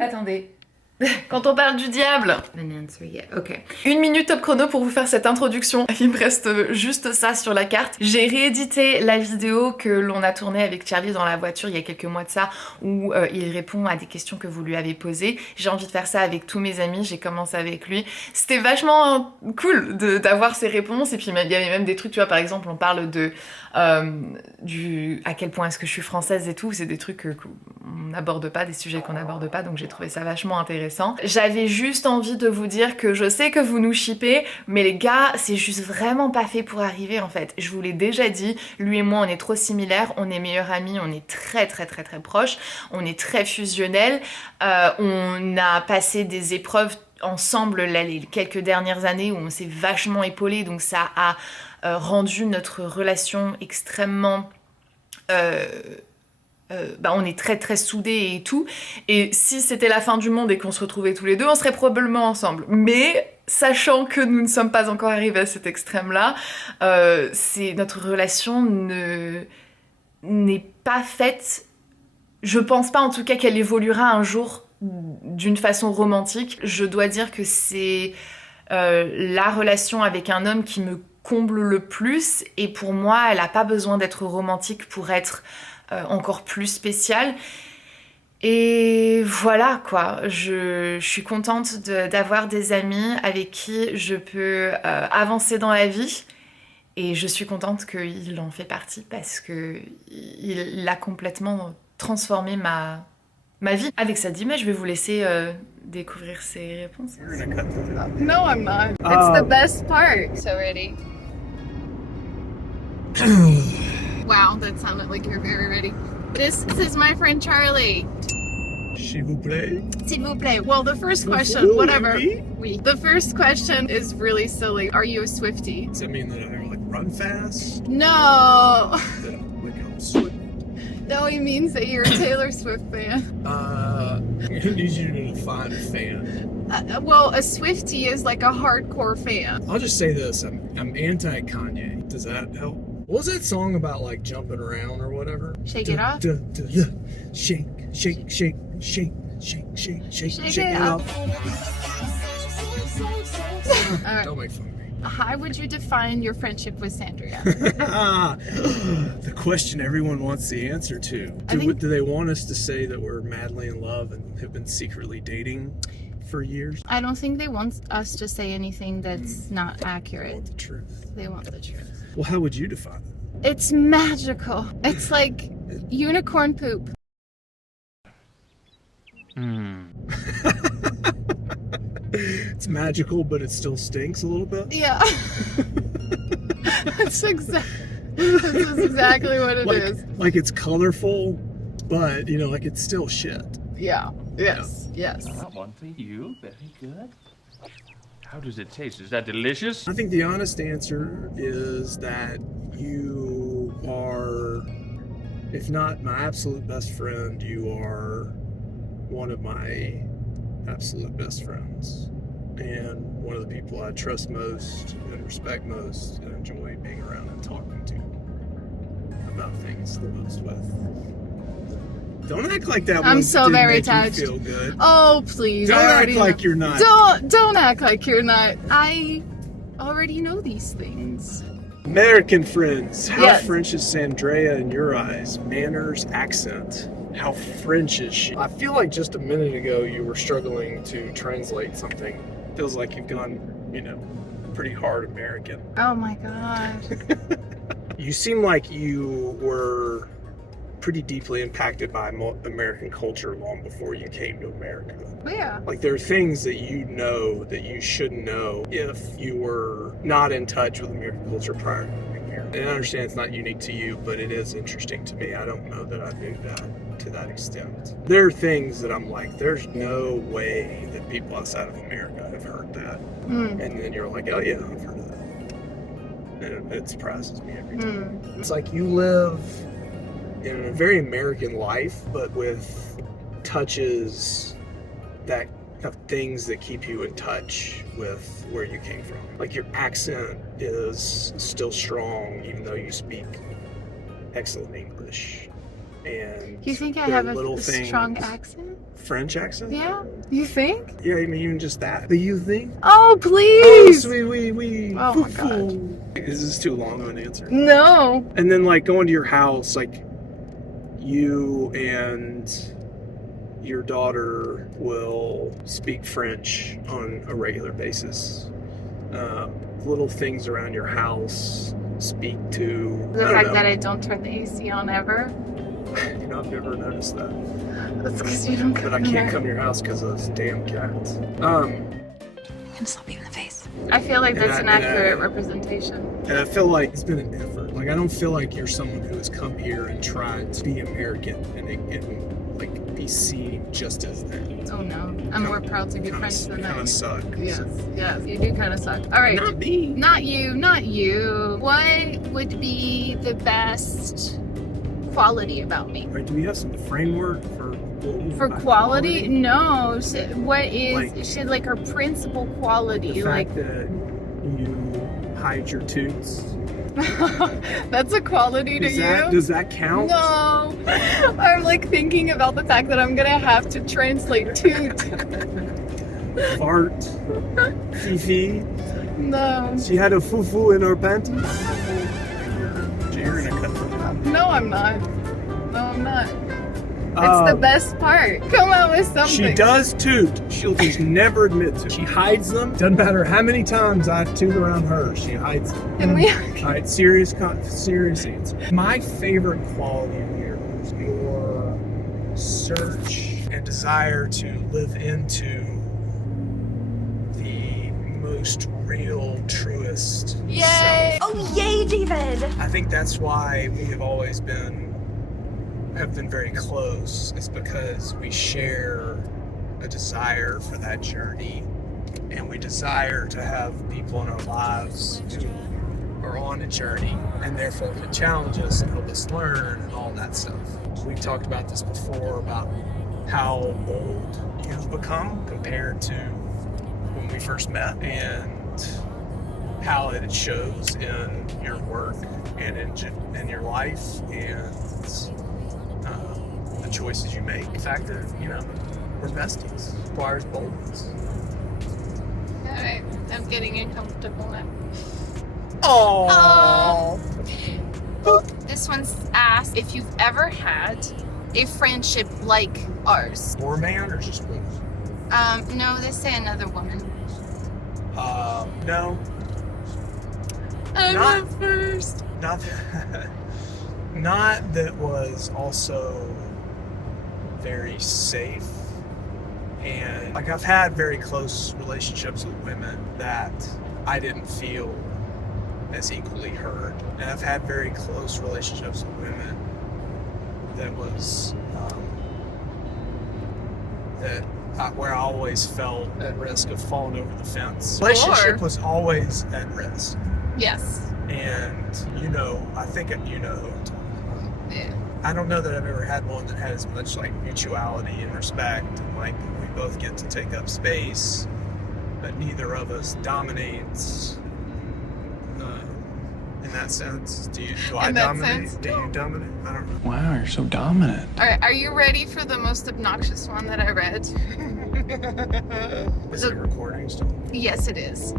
Attendez. Quand on parle du diable. Ok. 1 minute top chrono pour vous faire cette introduction. Il me reste juste ça sur la carte. J'ai réédité la vidéo que l'on a tournée avec Charlie dans la voiture il y a quelques mois de ça, où il répond à des questions que vous lui avez posées. J'ai envie de faire ça avec tous mes amis, j'ai commencé avec lui. C'était vachement cool d'avoir ces réponses, et puis il y avait même des trucs, tu vois, par exemple on parle de à quel point est-ce que je suis française et tout, c'est des trucs qu'on n'aborde pas, des sujets qu'on n'aborde pas, donc j'ai trouvé ça vachement intéressant. J'avais juste envie de vous dire que je sais que vous nous shippez, mais les gars, c'est juste vraiment pas fait pour arriver en fait. Je vous l'ai déjà dit, lui et moi on est trop similaires, on est meilleurs amis, on est très proches, on est très fusionnels, on a passé des épreuves ensemble là, les quelques dernières années où on s'est vachement épaulés, donc ça a rendu notre relation extrêmement... on est très soudés et tout, et si c'était la fin du monde et qu'on se retrouvait tous les deux, on serait probablement ensemble. Mais sachant que nous ne sommes pas encore arrivés à cet extrême-là, notre relation n'est pas faite, je pense pas en tout cas qu'elle évoluera un jour d'une façon romantique. Je dois dire que c'est la relation avec un homme qui me comble le plus, et pour moi elle a pas besoin d'être romantique pour être encore plus spéciale. Et voilà quoi, je suis contente d'avoir des amis avec qui je peux avancer dans la vie, et je suis contente qu'il en fait partie parce que il a complètement transformé ma vie. Avec ça dit, mais je vais vous laisser découvrir ses réponses. No, I'm not. It's the best part. So ready. Wow, that sounded like you're very ready. This is my friend Charlie. S'il vous plaît. S'il vous plaît. Well, the first question, whatever. Oui. The first question is really silly. Are you a Swiftie? Does that mean that I like run fast? No. That I'm Swift? No, he means that you're a Taylor Swift fan. I need you to define a fan. Well, a Swiftie is like a hardcore fan. I'll just say this: I'm anti-Kanye. Does that help? What was that song about, like jumping around or whatever? Shake it off. Shake, shake, shake, shake, shake, shake, shake, Shake it off. Don't make fun of me. How would you define your friendship with Sandrea? The question everyone wants the answer to. Do they want us to say that we're madly in love and have been secretly dating for years? I don't think they want us to say anything that's not accurate. They want the truth. They want the truth. Well, how would you define it? It's magical. It's like unicorn poop. It's magical, but it still stinks a little bit? Yeah. That's exactly what it is. Like it's colorful, but you know, like it's still shit. Yeah. Yes. Yes. One for you. Very good. How does it taste? Is that delicious? I think the honest answer is that you are, if not my absolute best friend, you are one of my absolute best friends, and one of the people I trust most and respect most and enjoy being around and talking to about things the most with. Don't act like that. I'm so very touched. touched. Feel good. Oh please! Don't act like you're not. Don't act like you're not. I already know these things. American friends. How Yes. French is Sandrea in your eyes? Manners, accent. How French is she? I feel like just a minute ago you were struggling to translate something. Feels like you've gone, pretty hard American. Oh my god. You seem like you were pretty deeply impacted by American culture long before you came to America. Yeah. Like there are things that you know that you should know if you were not in touch with American culture prior to moving here. And I understand it's not unique to you, but it is interesting to me. I don't know that I knew that to that extent. There are things that I'm like, there's no way that people outside of America have heard that. And then you're like, oh yeah, I've heard of that. And it surprises me every time. It's like you live in a very American life, but with touches that of things that keep you in touch with where you came from. Like your accent is still strong, even though you speak excellent English. And You think I have a strong accent? French accent? Yeah? You think? Yeah, I mean, even just that. The you think? Oh, Oh, please! sweet, wee. Oh my God. Is this too long of an answer? No. And then, like, going to your house, like, you and your daughter will speak French on a regular basis. Little things around your house speak to... The fact that I don't turn the AC on ever. You know, I've never noticed that. That's because you don't come But I can't come to your house because of those damn cats. I'm gonna slap you in the face. I feel like that's And an I- and I- accurate representation. And I feel like it's been an effort. Like, I don't feel like you're someone who has come here and tried to be American and like, be seen just as that. Oh no. I'm more proud to be French than kind I. of suck. Yes, yes. You do kind of suck. All right. Not me. Not you. What would be the best quality about me? Right, do we have some framework for For quality? No. What is Like- should like her principal quality? The Like fact that you hide your toots. that's a quality to you? Does that count? No. I'm like thinking about the fact that I'm gonna have to translate toot. Fart. Fifi. No. She had a fufu in her panties. You're gonna cut that out. No, I'm not. No, I'm not. It's the best part. Come out with something. She does toot. She'll just never admit to it. She hides them. Doesn't matter how many times I toot around her, she hides them. Can we? All right, serious answer. My favorite quality of yours, your search and desire to live into the most real, truest Yay! self. Oh, yay, David! I think that's why we have been very close, is because we share a desire for that journey, and we desire to have people in our lives who are on a journey and therefore can challenge us and help us learn and all that stuff. We've talked about this before, about how old you've become compared to when we first met, and how it shows in your work and in your life, and the choices you make. The fact that, we're besties requires boldness. Alright, I'm getting uncomfortable now. Oh. This one's asked if you've ever had a friendship like ours. Or a man or just women? No, they say another woman. No. I'm Not- the first. Not that was also very safe. And like, I've had very close relationships with women that I didn't feel as equally heard. And I've had very close relationships with women that was where I always felt at risk of falling over the fence. Relationship was always at risk. Yes. And I think you know who I'm talking about. Yeah. I don't know that I've ever had one that had as much like mutuality and respect, and like we both get to take up space, but neither of us dominates. In that sense, do I In that dominate? sense? Do you dominate? I don't know. Wow, you're so dominant. Alright, are you ready for the most obnoxious one that I read? Is it recording still? Yes, it is.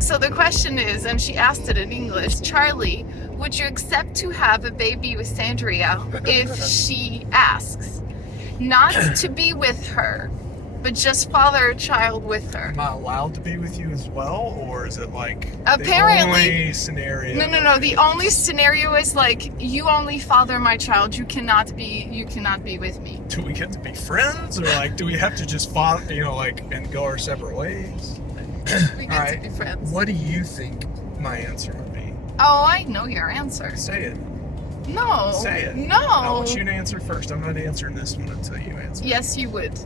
So the question is, and she asked it in English, Charlie, would you accept to have a baby with Sandrea if she asks? Not to be with her, but just father a child with her. Am I allowed to be with you as well, or is it like Apparently- the only scenario? No. The only scenario is like, you only father my child. You cannot be with me. Do we get to be friends, or like do we have to just father, and go our separate ways? We All get right. to be friends. What do you think my answer would be? Oh, I know your answer. Say it. No. Say it. No. I want you to answer first. I'm not answering this one until you answer. Yes, you would.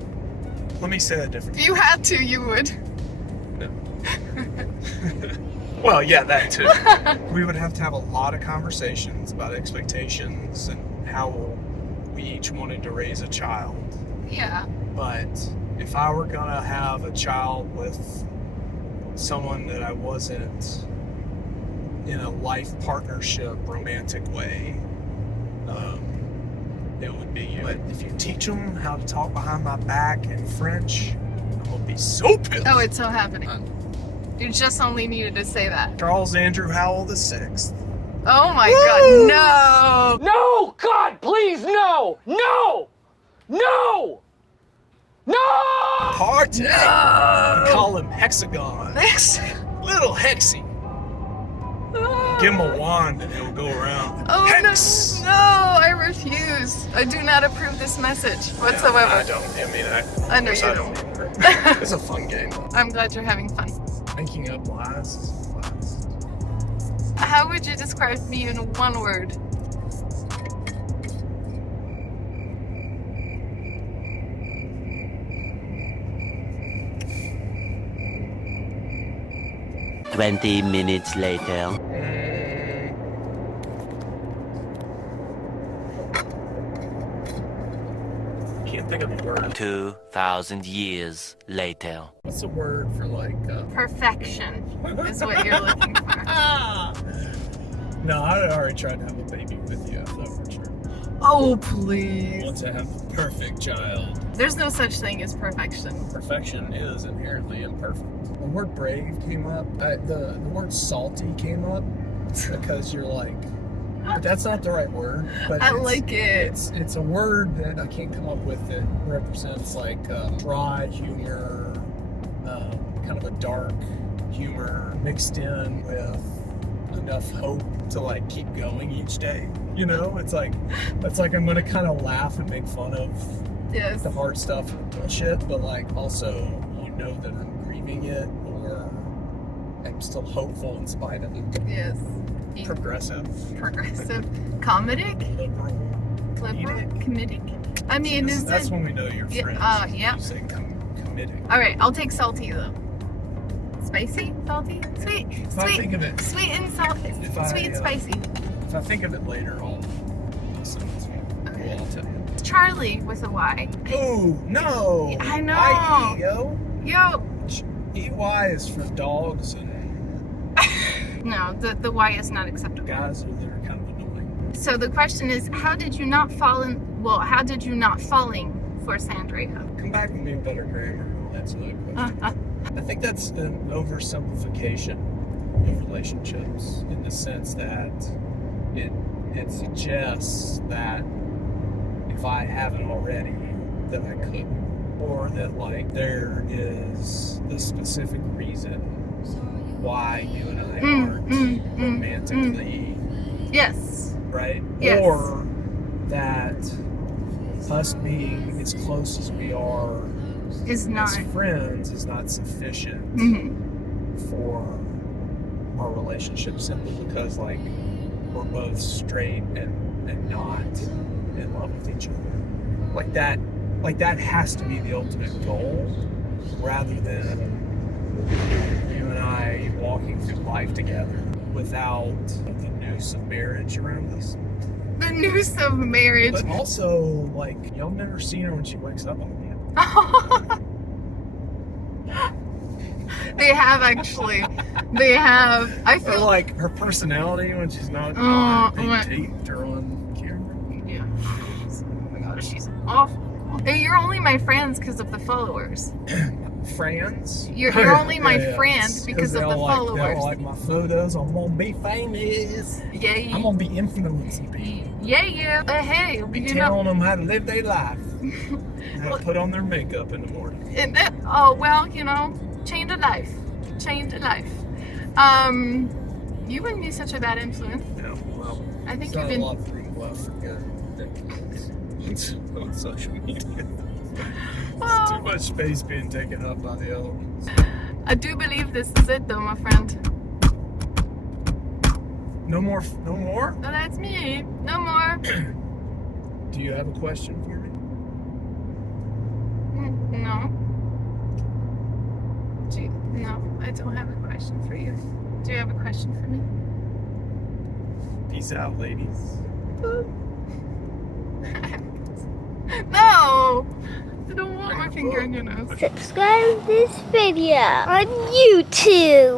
Let me say that differently. If you had to, you would. No. Well, yeah, that too. We would have to have a lot of conversations about expectations and how we each wanted to raise a child. Yeah. But if I were gonna have a child with someone that I wasn't in a life partnership romantic way, it would be you. But if you teach them how to talk behind my back in French, I'm gonna be so pissed. Oh, it's so happening. You just only needed to say that. Charles Andrew Howell the Sixth. Oh my God, no! No! God, please, no! No! No! No! Party! We call him Hexagon. Little Hexy. Give him a wand and he'll go around. Oh Hex! no, I refuse. I do not approve this message whatsoever. I don't. I mean, I know of course you I don't. don't either. It's a fun game. I'm glad you're having fun. Making up lies is a blast. How would you describe me in one word? Twenty minutes later. Can't think of the word. 2,000 years later. What's the word for like? Perfection is what you're looking for. No, I already tried to have a baby with you. I thought for sure. Oh, I please. want to have a perfect child. There's no such thing as perfection. Perfection is inherently imperfect. The word brave came up. The word salty came up because you're like, but that's not the right word. But I like it. It's a word that I can't come up with that represents like dry humor, kind of a dark humor mixed in with enough hope to like keep going each day. You know, it's like I'm gonna kind of laugh and make fun of Yes. the hard stuff and bullshit, but like also you know that I'm grieving it or I'm still hopeful in spite of it. Yes. Progressive, Comedic? liberal. Comedic? I mean, is That's it... when we know you're Yeah, friends. yeah. You say committed. Alright, I'll take salty though. Spicy? Salty? Sweet? If I think of it, Sweet and salty. If I, Sweet and spicy. if I think of it later, I'll listen to it. Okay. Well, I'll tell you. It's Charlie with a Y. Oh no! I know. I-E, yo. Yo! EY is for dogs and No, the Y is not acceptable. guys that are kind of annoying. So the question is, how did you not falling for Sandrea? Come back with me in better grammar. That's another question. I think that's an oversimplification of relationships in the sense that it suggests that if I haven't already, that I couldn't, or that like there is the specific reason why you and I aren't romantically, Yes. right? Yes. Or that us being as close as we are Is not. as friends is not sufficient for our relationship simply because like we're both straight and not in love with each other. Like that has to be the ultimate goal rather than you and I walking through life together without the noose of marriage around us. The noose of marriage. But also, like, y'all never seen her when she wakes up on you. They have actually. They have. I Or feel like her personality when she's not being taped or on camera. Yeah. Oh my god, she's awful. Hey, you're only my friends because of the followers. Friends? You're only my Yeah, friend it's because 'cause of the they'll followers. They'll like my photos. I'm gonna be famous. Yeah. I'm gonna be influencing people. Yeah. Hey, Be you know. telling them how to live their life. How to put on their makeup in the morning. Oh well, you know, change a life. Change a life. You wouldn't be such a bad influence. Yeah, well, I think there's not you've been. a lot of room left for good influence on social media. There's too much space being taken up by the other ones. I do believe this is it, though, my friend. No more? No more? No, that's me. No more. Do you have a question for me? No. No, I don't have a question for you. Do you have a question for me? Peace out, ladies. No! I don't want my finger in your nose. Subscribe to this video on YouTube.